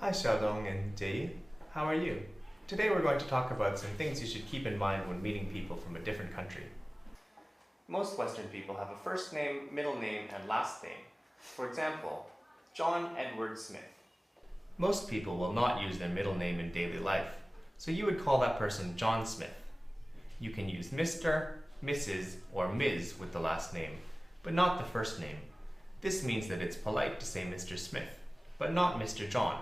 Hi Xiaodong and Jie. How are you? Today we're going to talk about some things you should keep in mind when meeting people from a different country. Most Western people have a first name, middle name, and last name. For example, John Edward Smith. Most people will not use their middle name in daily life, so you would call that person John Smith. You can use Mr., Mrs., or Ms. with the last name, but not the first name. This means that it's polite to say Mr. Smith, but not Mr. John.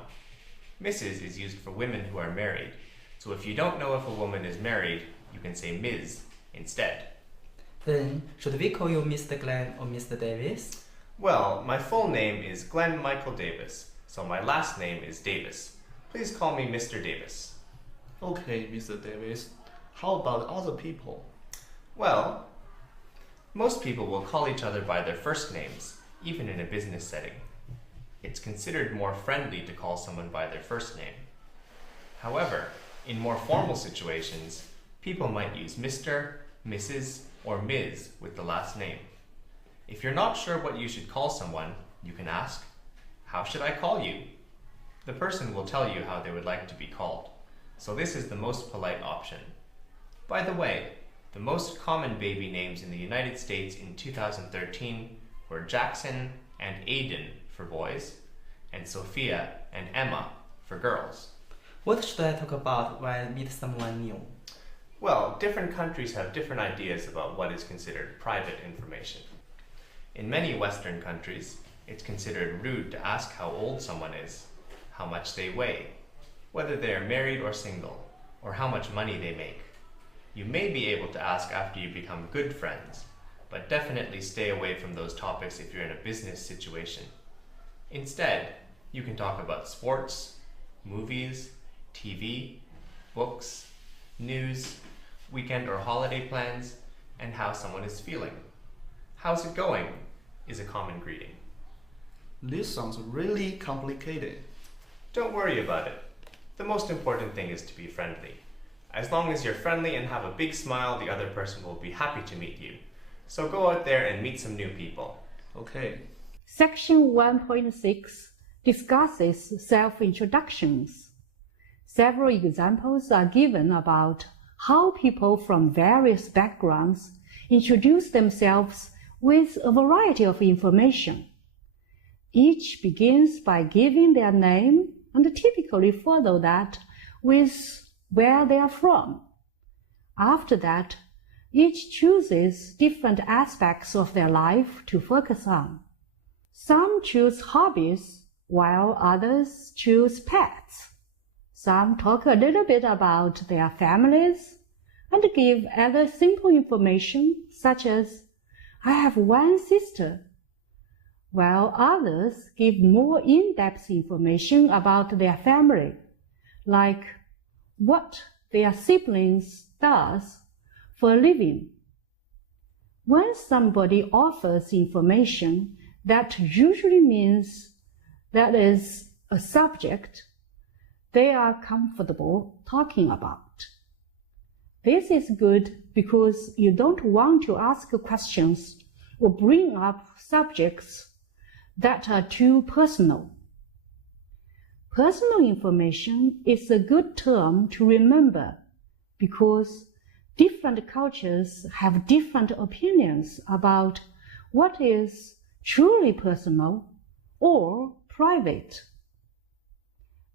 Mrs. is used for women who are married, so if you don't know if a woman is married, you can say Ms. instead. Then, should we call you Mr. Glenn or Mr. Davis? Well, my full name is Glenn Michael Davis, so my last name is Davis. Please call me Mr. Davis. Okay, Mr. Davis. How about other people? Well, most people will call each other by their first names, even in a business setting. It's considered more friendly to call someone by their first name. However, in more formal situations, people might use Mr., Mrs., or Ms. with the last name. If you're not sure what you should call someone, you can ask, "How should I call you?" The person will tell you how they would like to be called, so this is the most polite option. By the way, the most common baby names in the United States in 2013 were Jackson and Aiden for boys, and Sophia and Emma for girls. What should I talk about when I meet someone new? Well, different countries have different ideas about what is considered private information. In many Western countries, it's considered rude to ask how old someone is, how much they weigh, whether they are married or single, or how much money they make. You may be able to ask after you become good friends, but definitely stay away from those topics if you're in a business situation. Instead, you can talk about sports, movies, TV, books, news, weekend or holiday plans, and how someone is feeling. "How's it going?" is a common greeting. This sounds really complicated. Don't worry about it. The most important thing is to be friendly. As long as you're friendly and have a big smile, the other person will be happy to meet you. So go out there and meet some new people. Okay. Section 1.6 discusses self-introductions. Several examples are given about how people from various backgrounds introduce themselves with a variety of information. Each begins by giving their name and typically follow that with where they are from. After that, each chooses different aspects of their life to focus on. Some choose hobbies, while others choose pets. Some talk a little bit about their families and give other simple information such as, "I have one sister," while others give more in-depth information about their family, like what their siblings does for a living. When somebody offers information, that usually means that is a subject they are comfortable talking about. This is good because you don't want to ask questions or bring up subjects that are too personal. Personal information is a good term to remember because different cultures have different opinions about what is truly personal or private.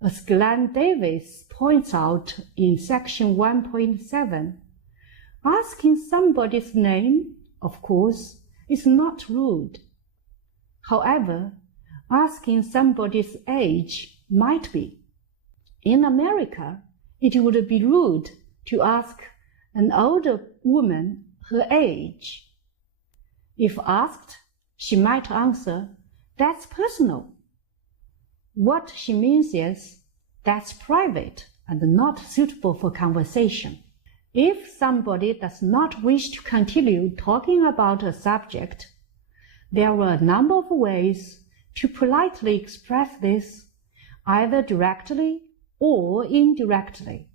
As Glenn Davis points out in section 1.7, asking somebody's name, of course, is not rude. However, asking somebody's age might be. In America, it would be rude to ask an older woman her age. If asked, she might answer, "That's personal." What she means is, "That's private and not suitable for conversation." If somebody does not wish to continue talking about a subject, there are a number of ways to politely express this, either directly or indirectly.